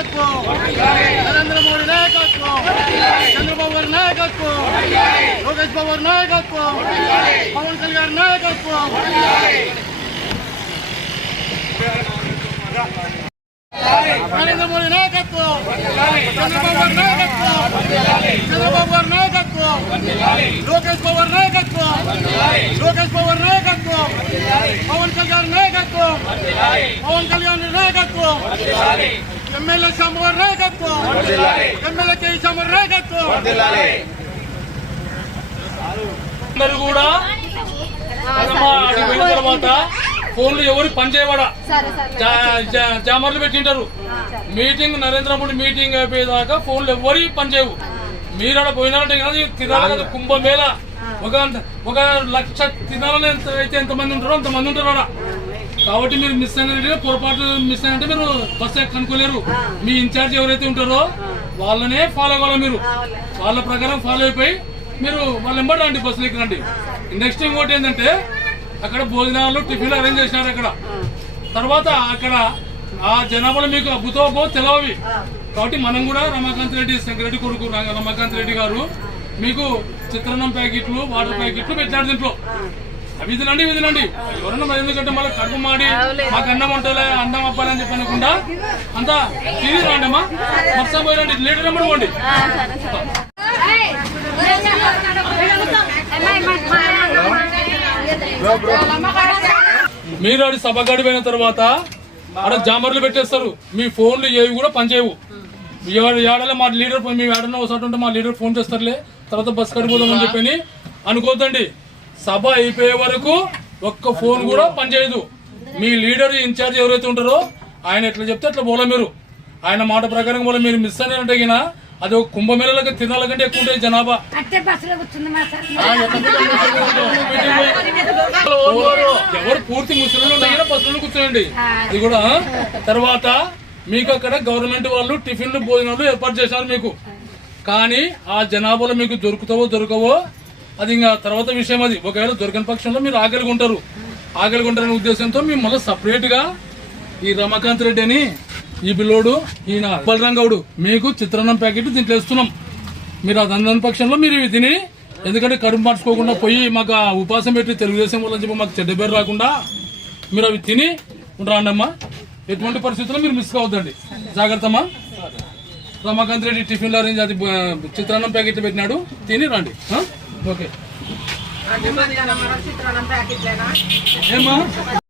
నాయకత్వం. నరేంద్ర మోడీ నాయకత్వం. చంద్రబాబు గారి నాయకత్వం. లోకేష్ బాబు గారి నాయకత్వం. పవన్ కళ్యాణ్ గారి నాయకత్వం. నరేంద్ర మోడీ నాయకత్వం. చంద్రబాబు గారి నాయకత్వం. చంద్రబాబు గారి నాయకత్వం. లోకేష్ బాబు గారి నాయకత్వం. లోకేష్ బాబు గారి నాయకత్వం. పవన్ కళ్యాణ్ నాయకత్వం. పవన్ కళ్యాణ్ నాయకత్వం. ఎమ్మెల్యే శ్యామవారి నాయకత్వం. ఎమ్మెల్యే కే. శ్యామవారి నాయకత్వం. అందరూ కూడా తర్వాత ఫోన్లు ఎవరు పనిచేయబడ జామర్లు పెట్టింటారు. మీటింగ్ నరేంద్ర మోడీ మీటింగ్ అయిపోయేదాకా ఫోన్లు ఎవరి పనిచేయవు మీరు ఆడ పోయినారంటే కదా తినాలి కదా కుంభమేళ. ఒక ఒక లక్ష తినాలని ఎంత అయితే ఎంతమంది ఉంటారో అంతమంది ఉంటారు ఆడ కాబట్టి మీరు మిస్ అయినట్టు పొరపాటు మిస్ అయినంటే మీరు బస్ కనుక్కోలేరు. మీ ఇన్ఛార్జ్ ఎవరైతే ఉంటారో వాళ్ళనే ఫాలో అవ్వాలి మీరు. వాళ్ళ ప్రకారం ఫాలో అయిపోయి మీరు వాళ్ళు ఎంబడి రండి బస్సులు రండి. నెక్స్ట్ ఇంకోటి ఏంటంటే అక్కడ భోజనాలు టిఫిన్లు అరేంజ్ చేసినారు అక్కడ. తర్వాత అక్కడ ఆ జనాభాలో మీకు అబ్బుతో తెలవవి. కాబట్టి మనం కూడా రమాకాంత్ రెడ్డి శంకరెడ్డి కొడుకు రమాకాంత్ రెడ్డి గారు మీకు చిత్రాన్నం ప్యాకెట్లు వాటర్ ప్యాకెట్లు పెట్టాడు దీంట్లో. అవి తినండి ఇవి తినండి. ఎవరన్నా ఎందుకంటే మళ్ళీ కడుపు మాడి మాకు అన్నం వంటలే అన్నం అప్పాలి అని చెప్పి అనుకుంటా? అంతా తిని రండి అమ్మా. మొత్తం పోయినండి లీటర్ నెంబర్ పోండి. మీరు ఆడి సభ గడిపోయిన తర్వాత ఆడ జామర్లు పెట్టేస్తారు. మీ ఫోన్లు ఏవి కూడా పనిచేయవు. ఏడాలి మా లీడర్ మేము ఏడన్నా ఒకసారి ఉంటే మా లీడర్ ఫోన్ చేస్తారులే. తర్వాత బస్ కడిపోదామని చెప్పని అనుకోద్దండి. సభ అయిపోయే వరకు ఒక్క ఫోన్ కూడా పనిచేయదు. మీ లీడర్ ఇన్ఛార్జ్ ఎవరైతే ఉంటారో ఆయన ఎట్లా చెప్తే అట్లా పోలే మీరు. ఆయన మాట ప్రకారం పోలే మీరు. మిస్ అని అంటే గిన అది ఒక కుంభమేళలకు తినాల కంటే ఎక్కువ ఉంటుంది జనాభా. ఎవరు పూర్తి ముసలిలో బస్సులో కూర్చోండి. అది కూడా తర్వాత మీకు అక్కడ గవర్నమెంట్ వాళ్ళు టిఫిన్లు భోజనాలు ఏర్పాటు చేశారు మీకు. కానీ ఆ జనాభాలో మీకు దొరుకుతావో దొరకవో అది ఇంకా తర్వాత విషయం అది. ఒకవేళ దొరకని పక్షంలో మీరు ఆకలిగా ఉంటారు ఆకలిగా ఉంటారనే ఉద్దేశంతో మేము మళ్ళీ సపరేట్గా ఈ రమాకాంత్ రెడ్డి అని ఈ పిల్లోడు ఈయన బలరాం గౌడు మీకు చిత్రాన్నం ప్యాకెట్ దీంట్లో వేస్తున్నాం. మీరు అది అందని పక్షంలో మీరు ఇవి తిని ఎందుకంటే కడుపు మార్చుకోకుండా పోయి మాకు ఆ ఉపాసం పెట్టి తెలుగుదేశం వాళ్ళని చెప్పి మాకు చెడ్డ పేరు రాకుండా మీరు అవి తిని ఉండరాండమ్మా ఎటువంటి పరిస్థితుల్లో మీరు మిస్ కావద్దండి. జాగ్రత్తమ్మా రమాకాంత్ రెడ్డి టిఫిన్లో అరేంజ్ అది చిత్రాన్నం ప్యాకెట్ పెట్టినాడు. తిని రండి. ఓకే. ఏమ్మా?